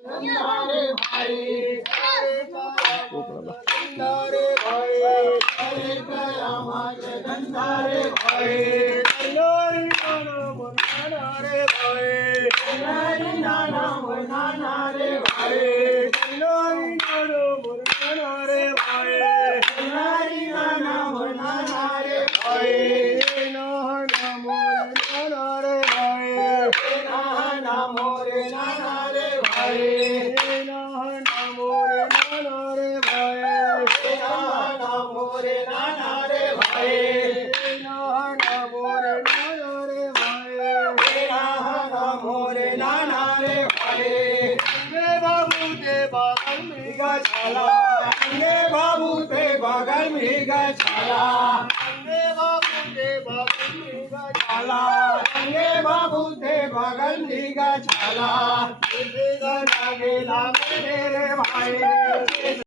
रे भाई रे भाई अरे गया मागे धंधा रे भाई लोरी नाना मुन्ना रे भाई लोरी नाना मुन्ना रे भाई लोरी नाना मुन्ना रे भाई लोरी नाना मुन्ना रे भाई नाना मुन्ना रे भाई नाना मोरे नाना रे भाई नाना मोरे नाना रे भाई नाना मोरे नाना रे भाई नाना मोरे नाना रे भाई नाना मोरे नाना रे भाई रे बाबू ते बगल में गछाला रे बाबू ते बगल में गछाला रे बाबू ते बगल में गछाला रे बाबू ते बगल में गछाला लागे लागे रे भाई